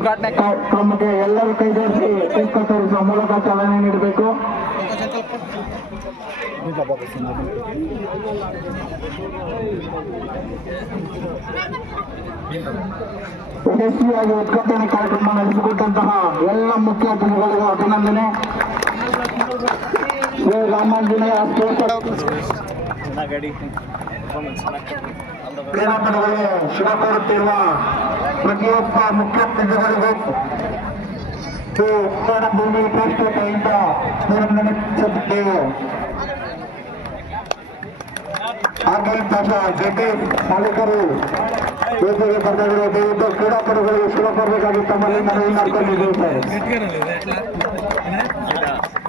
ಉದ್ಘಾಟನೆ ಕಾರ್ಯಕ್ರಮಕ್ಕೆ ಎಲ್ಲರೂ ಕೈ ಜೋಡಿಸಿ ಪುಷ್ಪ ತೋರಿಸುವ ಮೂಲಕ ಚಾಲನೆ ನೀಡಬೇಕು. ಯಶಸ್ವಿಯಾಗಿ ಉದ್ಘಾಟನೆ ಕಾರ್ಯಕ್ರಮ ನಡೆಸಿಕೊಟ್ಟಂತಹ ಎಲ್ಲ ಮುಖ್ಯ ಅತಿಥಿಗಳಿಗೂ ಅಭಿನಂದನೆ. ಶ್ರೀ ರಾಮಾಂಜನೇಯ ಸ್ಪೋರ್ಟ್ಸ್ ಕ್ರೀಡಾಪಟುಗಳಿಗೆ ಶುಭ ಕೋರುತ್ತಿರುವ ಪ್ರತಿಯೊಬ್ಬ ಮುಖ್ಯ ಈ ಉತ್ತರ ಭೂಮಿ ನಿರ್ಮಿಸುತ್ತಿದ್ದೇವೆ ಮಾಲೀಕರು ದಯವಿಟ್ಟು ಕ್ರೀಡಾಪಟುಗಳಿಗೆ ಶುಭ ಕೋರಬೇಕಾಗಿ ತಮ್ಮಲ್ಲಿ ಮನವಿ ಮಾಡಿಕೊಂಡಿದ್ದೇವೆ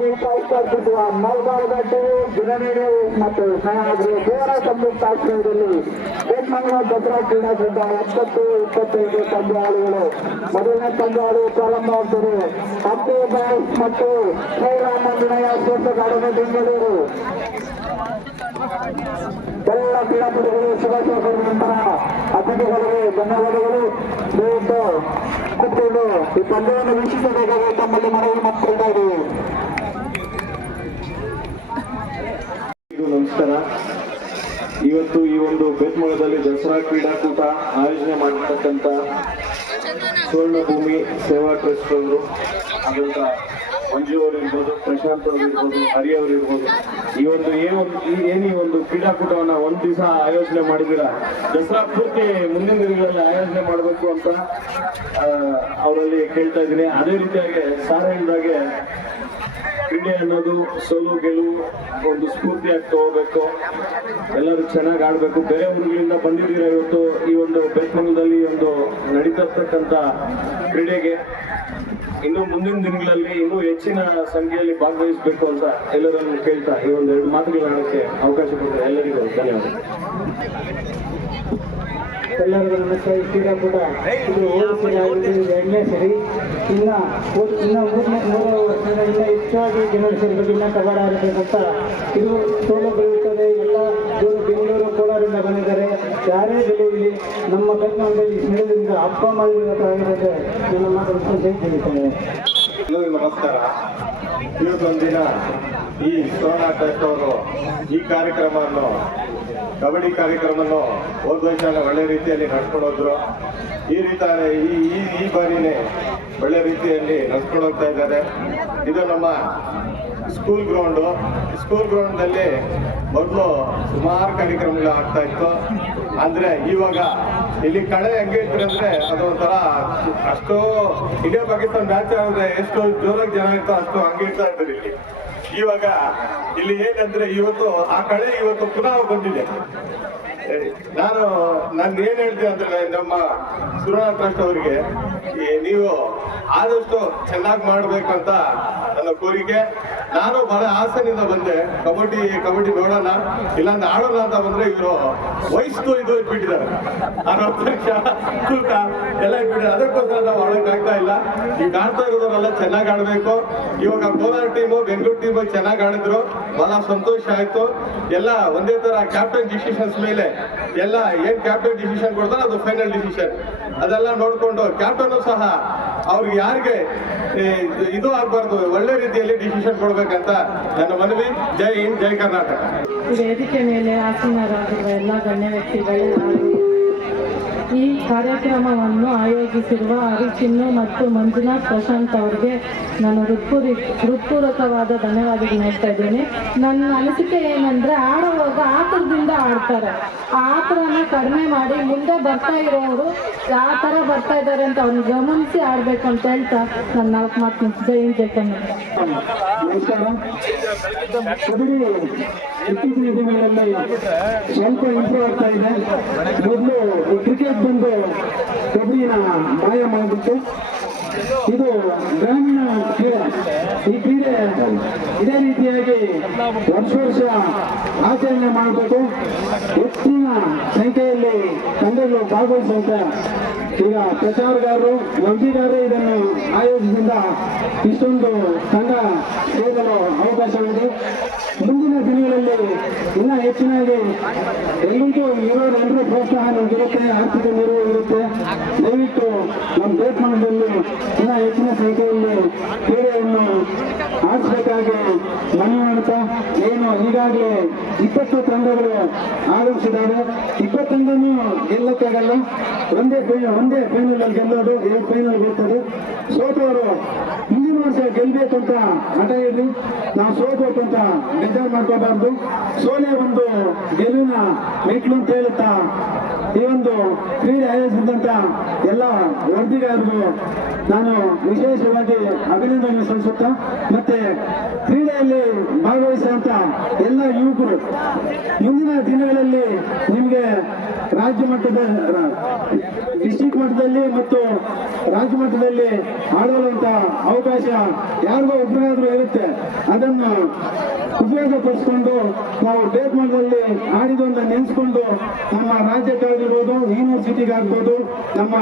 ಬೆಂಗಳೂರು ಕ್ರೀಡಾಪಟುಗಳು ಹೋರಾಟದಲ್ಲಿ ಕಾಯ್ತಾಯಿರುವ ಮಲ್ಬಾರ್ಗಟ್ಟು ಗಿರಣಿ ಮತ್ತು ಸಹ್ಯಾದ್ರಿ ಹೋರ ಸಂಯುಕ್ತ ಆಶ್ರಯದಲ್ಲಿ ಬೆಂಗಳೂರು ದಸರಾ ಕ್ರೀಡಾಕೂಟ ಎಪ್ಪತ್ತು ಇಪ್ಪತ್ತೈದು ಪಂದ್ಯಾವಳಿಗಳು ಮೊದಲನೇ ಪಂದ್ಯಾವಳಿ ಪ್ರಾರಂಭವಾಗುತ್ತದೆ ಹತ್ತು ಬಾಯ್ಸ್ ಮತ್ತು ಶ್ರೀರಾಮ ವಿನಯ ಅಕಾಡೆಮಿ ಬೆಂಗಳೂರು. ಎಲ್ಲ ಕ್ರೀಡಾಪಟುಗಳು ಶುಭಾಶಯ ನಂತರ ಅತಿಥಿಗಳಿಗೆ ಧನ್ಯವಾದಗಳು. ದಯವಿಟ್ಟು ಕೂತ್ಕೊಂಡು ಈ ಪಂದ್ಯವನ್ನು ವೀಕ್ಷಿಸಬೇಕಾಗಿ ತಮ್ಮಲ್ಲಿ ಮನವಿ ಇದ್ದೀವಿ ಇದು ನಮಸ್ಕಾರ ಇವತ್ತು ಈ ಒಂದು ಬೇತ್ಮಳದಲ್ಲಿ ದಸರಾ ಕ್ರೀಡಾಕೂಟ ಆಯೋಜನೆ ಮಾಡಿರ್ತಕ್ಕಂಥ ಸುವರ್ಣ ಭೂಮಿ ಸೇವಾ ಟ್ರಸ್ಟ್ ಅವರು ಅದಂತ ಮಂಜು ಅವರಿರ್ಬೋದು ಪ್ರಶಾಂತ್ ಅವರಿರ್ಬೋದು ಹರಿ ಅವರು ಇರ್ಬೋದು. ಈ ಒಂದು ಏನೊಂದು ಈ ಏನು ಈ ಒಂದು ಕ್ರೀಡಾಕೂಟವನ್ನ ಒಂದು ದಿವಸ ಆಯೋಜನೆ ಮಾಡಿದಿರ ದಸರಾ ಪೂರ್ತಿ ಮುಂದಿನ ದಿನಗಳಲ್ಲಿ ಆಯೋಜನೆ ಮಾಡಬೇಕು ಅಂತ ಅವರಲ್ಲಿ ಕೇಳ್ತಾ ಇದ್ದೀನಿ. ಅದೇ ರೀತಿಯಾಗಿ ಸಾರ ಹೇಳಿದಾಗೆ ಕ್ರೀಡೆ ಅನ್ನೋದು ಸೋಲು, ಗೆಲುವು ಒಂದು ಸ್ಫೂರ್ತಿಯಾಗಿ ತಗೋಬೇಕು ಎಲ್ಲರೂ ಚೆನ್ನಾಗಿ ಆಡ್ಬೇಕು. ಬೇರೆ ಊರುಗಳಿಂದ ಬಂದಿದ್ದೀರಾ ಇವತ್ತು ಈ ಒಂದು ಬೆಳ್ಕೊಂಡದಲ್ಲಿ ಒಂದು ನಡೀತಿರ್ತಕ್ಕಂಥ ಕ್ರೀಡೆಗೆ? ಇನ್ನು ಮುಂದಿನ ದಿನಗಳಲ್ಲಿ ಇನ್ನೂ ಹೆಚ್ಚಿನ ಸಂಖ್ಯೆಯಲ್ಲಿ ಭಾಗವಹಿಸಬೇಕು ಅಂತ ಎಲ್ಲರನ್ನು ಕೇಳ್ತಾ ಈ ಒಂದು ಎರಡು ಮಾತುಗಳಾಡಕ್ಕೆ ಅವಕಾಶ ಕೊಡ್ತಾರೆ ಎಲ್ಲರಿಗೂ ಧನ್ಯವಾದ. ಎಲ್ಲರಿಗೂ ನಮಸ್ಕಾರ. ಕ್ರೀಡಾಕೂಟ. ಇದು ಸರಿ ಇನ್ನ ಇನ್ನ ಮೂರನೇ ಮೂರು ವರ್ಷಗಳಿಂದ ಹೆಚ್ಚಾಗಿ ಜನರು ಸೇರಬೇಕು ಇನ್ನೂ ಆಡಬೇಕಂತ ಇದು ಸೋಲು ಬೆಳೆಯುತ್ತದೆ ಎಲ್ಲ ದೂರ ಬೆಂಗಳೂರು, ಕೋಲಾರಿಂದ ಬಂದಿದ್ದಾರೆ. ಯಾರೇ ಬೆಳೆಯಲಿ ನಮ್ಮ ಕಲ್ಪನೆಯಲ್ಲಿ ನಡೆದಿಂದ ಅಪ್ಪ ಮಾಡಿರುವಂತಾಗಿರುತ್ತೆ ನನ್ನ ಮಾತು ಹೇಳ್ತೇನೆ ನಮಸ್ಕಾರ. ಇವತ್ತೊಂದಿನ ಈ ಟ್ರಸ್ಟ್ ಅವರು ಈ ಕಾರ್ಯಕ್ರಮವನ್ನು ಕಬಡ್ಡಿ ಕಾರ್ಯಕ್ರಮವನ್ನು ಹೋದ ಒಳ್ಳೆ ರೀತಿಯಲ್ಲಿ ನಡ್ಕೊಂಡೋದ್ರು ಈ ರೀತಿ ಈ ಈ ಈ ಬಾರಿನೇ ಒಳ್ಳೆ ರೀತಿಯಲ್ಲಿ ನಡ್ಸ್ಕೊಂಡು ಹೋಗ್ತಾ ಇದ್ದಾರೆ. ಇದು ನಮ್ಮ ಸ್ಕೂಲ್ ಗ್ರೌಂಡು ಸ್ಕೂಲ್ ಗ್ರೌಂಡಲ್ಲಿ ಮೊದಲು ಸುಮಾರು ಕಾರ್ಯಕ್ರಮಗಳು ಆಗ್ತಾ ಇತ್ತು. ಅಂದ್ರೆ ಇವಾಗ ಇಲ್ಲಿ ಕಳೆ ಹೆಂಗೆ ಇರ್ತಾರೆ ಅಂದ್ರೆ ಅದೊಂಥರ ಅಷ್ಟು ಇಂಡಿಯಾ ಪಾಕಿಸ್ತಾನ ಮ್ಯಾಚ್ ಆದ್ರೆ ಎಷ್ಟು ಜೋರಾಗಿ ಜನ ಇರ್ತೋ ಅಷ್ಟು ಹಂಗೆ ಇರ್ತಾ ಇಲ್ಲಿ. ಇವಾಗ ಇಲ್ಲಿ ಏನಂದ್ರೆ ಇವತ್ತು ಆ ಕಳೆ ಇವತ್ತು ಪುನಃ ಬಂದಿದೆ. ನಾನು ನಾನು ಏನ್ ಹೇಳ್ತೀನಿ ಅಂದ್ರೆ ನಮ್ಮ ಸುರಣ ಟ್ರಸ್ಟ್ ಅವರಿಗೆ ನೀವು ಆದಷ್ಟು ಚೆನ್ನಾಗಿ ಮಾಡ್ಬೇಕಂತ ನನ್ನ ಕೋರಿಕೆ. ನಾನು ಬಹಳ ಆಸೆಯಿಂದ ಬಂದೆ. ಕಬಡ್ಡಿ ಕಬಡ್ಡಿ ನೋಡೋಣ, ಇಲ್ಲಾಂದ್ರೆ ಆಡೋಣ ಅಂತ ಬಂದ್ರೆ ಇವರು ವಯಸ್ಸು ಇದು ಇಟ್ಬಿಟ್ಟಿದ್ದಾರೆ. ಅರವತ್ತು ವರ್ಷ ತೂಕ ಎಲ್ಲ ಇಟ್ಬಿಟ್ಟಿದ್ದಾರೆ. ಅದಕ್ಕೋಸ್ಕರ ನಾವು ಆಡೋಕ್ಕಾಗ್ತಾ ಇಲ್ಲ. ಈಗ ಆಡ್ತಾ ಇರೋದವರೆಲ್ಲ ಚೆನ್ನಾಗಿ ಆಡಬೇಕು. ಇವಾಗ ಕೋಲಾರ ಟೀಮು ಬೆಂಗಳೂರು ಟೀಮು ಚೆನ್ನಾಗಿ ಆಡಿದ್ರು. ಬಹಳ ಸಂತೋಷ ಆಯ್ತು. ಎಲ್ಲ ಒಂದೇ ತರ ಕ್ಯಾಪ್ಟನ್ ಡಿಸಿಷನ್ಸ್ ಮೇಲೆ ಎಲ್ಲ ಏನ್ ಕ್ಯಾಪ್ಟನ್ ಡಿಸಿಷನ್ ಕೊಡ್ತಾರೆ ಅದು ಫೈನಲ್ ಡಿಸಿಷನ್ ಅದೆಲ್ಲ ನೋಡ್ಕೊಂಡು ಕ್ಯಾಪ್ಟನ್ ಸಹ ಅವ್ರಿಗೆ ಯಾರಿಗೆ ಇದು ಆಗ್ಬಾರ್ದು, ಒಳ್ಳೆ ರೀತಿಯಲ್ಲಿ ಡಿಸಿಷನ್ ಕೊಡ್ಬೇಕಂತ ನನ್ನ ಮನವಿ. ಜೈ ಹಿಂದ್, ಜೈ ಕರ್ನಾಟಕ. ವೇದಿಕೆ ಮೇಲೆ ಆಸೀನರಾಗಿರುವ ಎಲ್ಲ ಗಣ್ಯ ವ್ಯಕ್ತಿಗಳು ಈ ಕಾರ್ಯಕ್ರಮವನ್ನು ಆಯೋಜಿಸಿರುವ ಅರಿಚಿನ್ನು ಮತ್ತು ಮಂಜುನಾಥ್ ಪ್ರಶಾಂತ್ ಅವರಿಗೆ ನಾನು ಹೃತ್ಪೂರಿ ಹೃತ್ಪೂರ್ವಕವಾದ ಧನ್ಯವಾದಗಳು ಹೇಳ್ತಾ ಇದ್ದೀನಿ. ನನ್ನ ಅನಿಸಿಕೆ ಏನಂದ್ರೆ ಆಡುವಾಗ ಆತರದಿಂದ ಆಡ್ತಾರೆ. ಆ ಆತರನ ಕಡಿಮೆ ಮಾಡಿ ಮುಂದೆ ಬರ್ತಾ ಇರೋರು ಯಾವ ಥರ ಬರ್ತಾ ಇದ್ದಾರೆ ಅಂತ ಅವ್ರನ್ನ ಗಮನಿಸಿ ಆಡ್ಬೇಕು ಅಂತ ಹೇಳ್ತಾ ನನ್ನ ನಾಲ್ಕು ಮಾತು ಜೈ ಇತ್ತೀಚಿನ ಸ್ವಲ್ಪ ಇಂಪ್ರೂವ್ ಆಗ್ತಾ ಇದೆ. ಮೊದಲು ಕ್ರಿಕೆಟ್ ಬಂದು ಕಬಡ್ಡಿನ ಮಾಯ ಮಾಡಿಬಿಟ್ಟು ಇದು ಗ್ರಾಮೀಣ ಕ್ರೀಡೆ. ಈ ಕ್ರೀಡೆ ಇದೇ ರೀತಿಯಾಗಿ ವರ್ಷ ವರ್ಷ ಆಚರಣೆ ಮಾಡಬೇಕು. ಹೆಚ್ಚಿನ ಸಂಖ್ಯೆಯಲ್ಲಿ ತಂಡಗಳು ಭಾಗವಹಿಸುವಂತ ಈಗ ಪ್ರಚಾರಗಾರರು, ವರದಿಗಾರರು ಇದನ್ನು ಆಯೋಗದಿಂದ ಇಷ್ಟೊಂದು ತಂಡ ಸೇರಲು ಅವಕಾಶವಿದೆ. ಮುಂದಿನ ದಿನಗಳಲ್ಲಿ ಇನ್ನೂ ಹೆಚ್ಚಿನಾಗಿ ಎಲ್ಲಿಗೂ ಇರೋರೆಲ್ಲರೂ ಪ್ರೋತ್ಸಾಹ ನಮಗಿರುತ್ತೆ ಆರ್ಥಿಕ ನೆರವು ಇರುತ್ತೆ. ದಯವಿಟ್ಟು ನಮ್ಮ ದೇಶದಲ್ಲಿ ಇನ್ನೂ ಹೆಚ್ಚಿನ ಸಂಖ್ಯೆಯಲ್ಲಿ ಕ್ರೀಡೆಯನ್ನು ಆಡಿಸಬೇಕಾಗಿ ಮನವಿ ಮಾಡುತ್ತಾ, ಏನು ಈಗಾಗಲೇ ಇಪ್ಪತ್ತು ತಂಡಗಳು ಆಗಮಿಸಿದ್ದಾರೆ ಇಪ್ಪತ್ತೊಂದನ್ನು ಗೆಲ್ಲಕ್ಕಾಗಲ್ಲ. ಒಂದೇ ಒಂದೇ ಫೈನಲ್ ಗೆಲ್ಲೋದು ಎರಡು ಫೈನಲ್ ಬೀಳ್ತದೆ ಸೋತವರು ವರ್ಷ ಗೆಲ್ಬೇಕು ಅಂತ ಹಠ ಇರಲಿ ನಾವು ಸೋಲ್ಬೇಕು ಅಂತ ಬೇಜಾರು ಮಾಡ್ಕೋಬಾರ್ದು. ಸೋಲೆ ಒಂದು ಗೆಲುವಿನ ಮೆಟ್ಲು ಅಂತ ಹೇಳುತ್ತಾ ಈ ಒಂದು ಕ್ರೀಡೆ ಆಯೋಜಿಸಿದಂತ ಎಲ್ಲ ವರದಿಗಾರರು ನಾನು ವಿಶೇಷವಾಗಿ ಅಭಿನಂದನೆ ಸಲ್ಲಿಸುತ್ತಾ, ಮತ್ತೆ ಕ್ರೀಡೆಯಲ್ಲಿ ಭಾಗವಹಿಸುವಂತ ಎಲ್ಲ ಯುವಕರು ಮುಂದಿನ ದಿನಗಳಲ್ಲಿ ನಿಮಗೆ ರಾಜ್ಯ ಮಟ್ಟದ ಡಿಸ್ಟಿಕ್ ಮಟ್ಟದಲ್ಲಿ ಮತ್ತು ರಾಜ್ಯ ಮಟ್ಟದಲ್ಲಿ ಆಡುವಂತ ಅವಕಾಶ ಯಾರಿಗೋ ಒಬ್ಬರಾದ್ರೂ ಇರುತ್ತೆ. ಅದನ್ನು ಉಪಯೋಗಪಡಿಸ್ಕೊಂಡು ನಾವು ಮಟ್ಟದಲ್ಲಿ ಆಡಿದೊಂದು ನೆನೆಸ್ಕೊಂಡು ನಮ್ಮ ರಾಜ್ಯಕ್ಕಾಗಿರ್ಬೋದು ಯೂನಿವರ್ಸಿಟಿಗಾಗ್ಬೋದು ನಮ್ಮ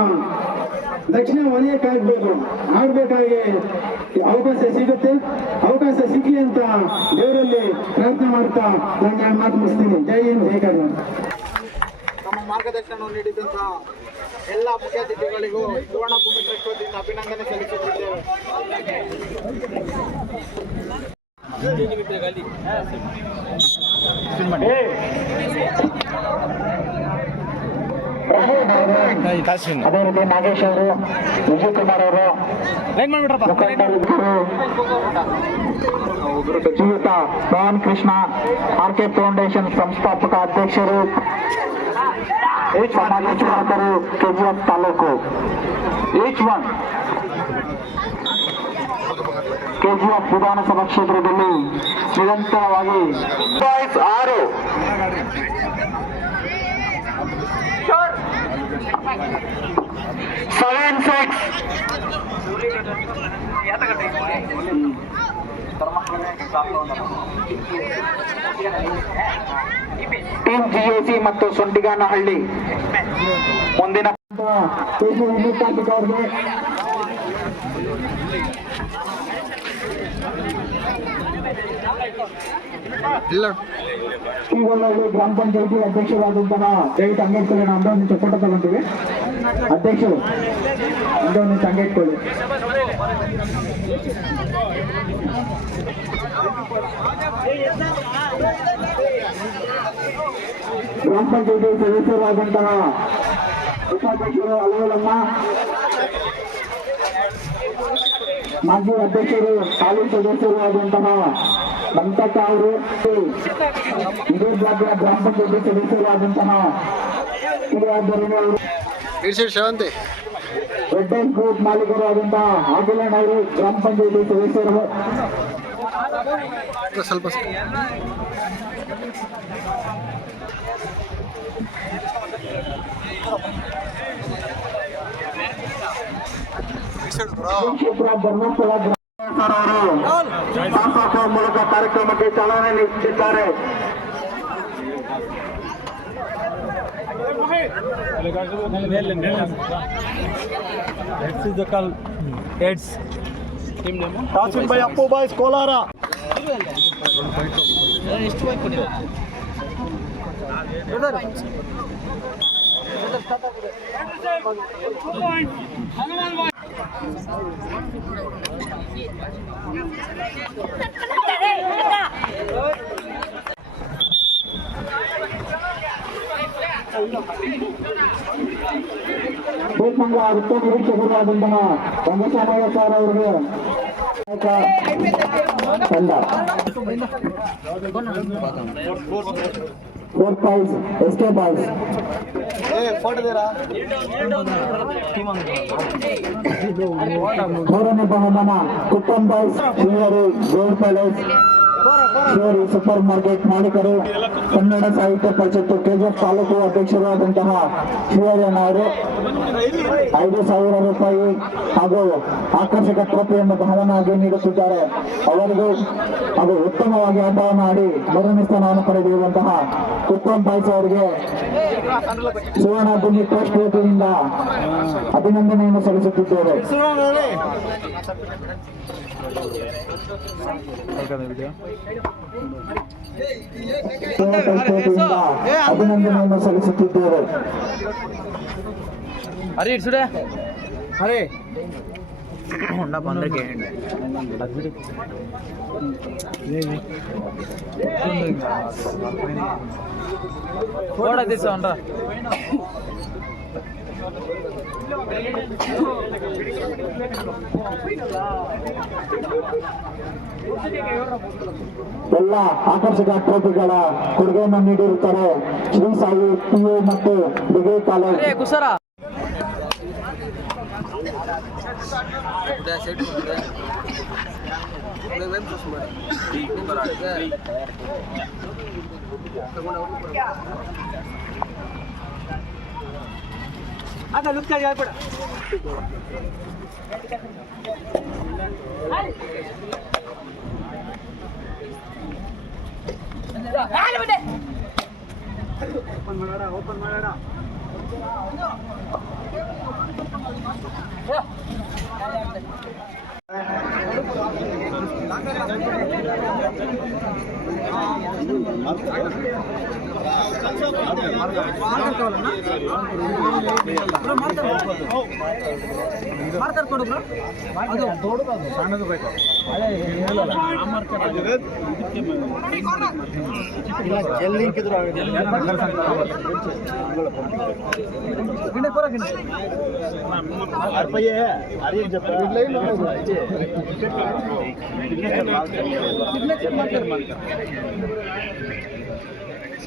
ದಕ್ಷಿಣ ವಲಯಕ್ಕಾಗ್ಬೋದು ಆಡಬೇಕಾಗಿ ಅವಕಾಶ ಸಿಗುತ್ತೆ. ಅವಕಾಶ ಸಿಕ್ಕಿ ಅಂತ ದೇವರಲ್ಲಿ ಪ್ರಾರ್ಥನೆ ಮಾಡ್ತಾ ನಾನು ಮಾತು ಮುಗಿಸ್ತೀನಿ. ಜೈ ಹಿಂದ್, ಜೈ ನಮ್ಮ ಮಾರ್ಗದರ್ಶನ ನೀಡಿದಂತಹ ಎಲ್ಲ ಮುಖ್ಯ ಅತಿಥಿಗಳಿಗೂ ಸುವರ್ಣ ಭೂಮಿ ಟ್ರಸ್ಟ್ ವತಿಯಿಂದ ಅಭಿನಂದನೆ ಸಲ್ಲಿಸುತ್ತಿದ್ದೇವೆ. ಅದೇ ರೀತಿ ನಾಗೇಶ್ ಅವರು ವಿಜಯ್ ಕುಮಾರ್ ಅವರು ಜೀವಿತ ಶ್ರೀಯುತ ಮೋಹನ್ ಕೃಷ್ಣ ಆರ್ಕೆ ಫೌಂಡೇಶನ್ ಸಂಸ್ಥಾಪಕ ಅಧ್ಯಕ್ಷರು ಸಮಾಜ ಸೇವಕರು KGF taluk each one KGF ವಿಧಾನಸಭಾ ಕ್ಷೇತ್ರದಲ್ಲಿ ನಿರಂತರವಾಗಿ ಬಾಯ್ಸ್ ಆರು ಸೆವೆನ್ ಸಿಕ್ಸ್ ಟೀಮ್ ಜಿಎಸಿ ಮತ್ತು ಸೊಂಟಿಗಾನಹಳ್ಳಿ ಮುಂದಿನ ಅವ್ರಿಗೆ ಶ್ರೀಗೊಳ್ಳಲ್ಲಿ ಗ್ರಾಮ ಪಂಚಾಯತಿ ಅಧ್ಯಕ್ಷರಾದಂತಹ ದಯವಿಟ್ಟು ಹಂಗೆ ಇಟ್ಕೊಳ್ಳಿ ನಾವು ಒಂದು ನಿಮಿಷ ಫೋಟೋ ತಗೊಂತೀವಿ ಅಧ್ಯಕ್ಷರು ಒಂದು ನಿಮಿಷ ಹಂಗೆ ಇಟ್ಕೊಳ್ಳಿ ಗ್ರಾಮ ಪಂಚಾಯತಿ ಸದಸ್ಯರಾದಂತಹ ಉಪಾಧ್ಯಕ್ಷರು ಅಲವಲಮ್ಮ ಮಾಜಿ ಅಧ್ಯಕ್ಷರು ತಾಲೂಕು ಸದಸ್ಯರು ಆದಂತಹ ಮಂತಕ ಅವರು. ಇದೇ ಜಾಗ ಗ್ರಾಮ ಪಂಚಾಯತಿ ಸದಸ್ಯರಾದಂತಹ ಹಿರಿಯಾಧರಣಿ ಅವರು. ರೆಡ್ ಅಂಡ್ ಗ್ರೂಪ್ ಮಾಲೀಕರು ಆದಂತಹ ಹಾಗಲಣ್ಣ ಅವರು ಗ್ರಾಮ ಪಂಚಾಯತಿ ಸದಸ್ಯರು ಕ್ಷೇತ್ರ ಧರ್ಮಸ್ಥಳ ಗ್ರಾಮ ಅವರು ಶಾಸಕ ಮೂಲಕ ಕಾರ್ಯಕ್ರಮಕ್ಕೆ ಚಾಲನೆ ನೀಡುತ್ತಿದ್ದಾರೆ ಕಾಸಿಂ ಬೈ ಅಪ್ಪು ಬಾಯ್ಸ್ ಕೋಲಾರ ಬೇಕಂಗ ವೃತ್ತ ನಿರೀಕ್ಷಕರು ಆದಂತಹ ರಂಗಸ್ವಾಮಯ್ಯ ಸರ್ ಅವರಿಗೆ ತಂಡ fourth boys S K boys ಮೂರನೇ ಬಹುಮಾನ Kuppam boys Srihari gold Shri super market ಮಾಲೀಕರು ಕನ್ನಡ ಸಾಹಿತ್ಯ ಪರಿಷತ್ತು ಕೆಜಿಎಫ್ ತಾಲೂಕು ಅಧ್ಯಕ್ಷರಾದಂತಹ ಅವರು ಐದು ಸಾವಿರ ರೂಪಾಯಿ ಹಾಗೂ ಆಕರ್ಷಕ ಟ್ರೋಫಿಯನ್ನು ಭಾವನಾಗಿ ನೀಡುತ್ತಿದ್ದಾರೆ. ಅವರಿಗೂ ಅದು ಉತ್ತಮವಾಗಿ ಆಟ ಮಾಡಿ ಮೂರನೇ ಸ್ಥಾನವನ್ನು ಪಡೆದಿರುವಂತಹ ಉತ್ತಮ್ ಬಾಯ್ಸ್ ಅವರಿಗೆ ಸುವರ್ಣ ಭೂಮಿ ಟ್ರಸ್ಟ್ ವತಿಯಿಂದ ಅಭಿನಂದನೆಯನ್ನು ಸಲ್ಲಿಸುತ್ತಿದ್ದೇವೆ. ಅಭಿನಂದನೆಯನ್ನು ಸಲ್ಲಿಸುತ್ತಿದ್ದೇವೆ ಅರೆ ಇಡ್ಸುಡೆ ಅರೆ. ಹೊಂಡಪ್ಪ ಅಂದ್ರೆ ಕೇಳಿ ಎಲ್ಲ ಆಕರ್ಷಕ ಟ್ರೋಫಿಗಳ ಕೊಡುಗೆಯನ್ನು ನೀಡಿರುತ್ತಾರೆ ಶ್ರೀ ಸಾಯಿ ಪಿಯು ಮತ್ತು ಡಿಗ್ರಿ ಕಾಲೇಜ್ ಅದ நாலு விடு. ஓபன் பண்ணடா ಮಾರ್ಕರ್ ಕೊಡು ಬ್ರೋ ಅದು ದೊಡ್ಡದು ಸಣ್ಣದು ಬೇಕು ಇಲ್ಲ ಜೆಲ್ ಲಿಂಕ್ ಇದ್ರು ಗಿಂಡೆ ಕೊರ ಗಿಂಡೆ ಅರ್ಪಯ್ಯ ಅರಿಯ ಜಪ್ಪ ಸಿಗ್ನೇಚರ್ ಮಾಡ್ತಾರೆ ಮಾಡ್ತಾರೆ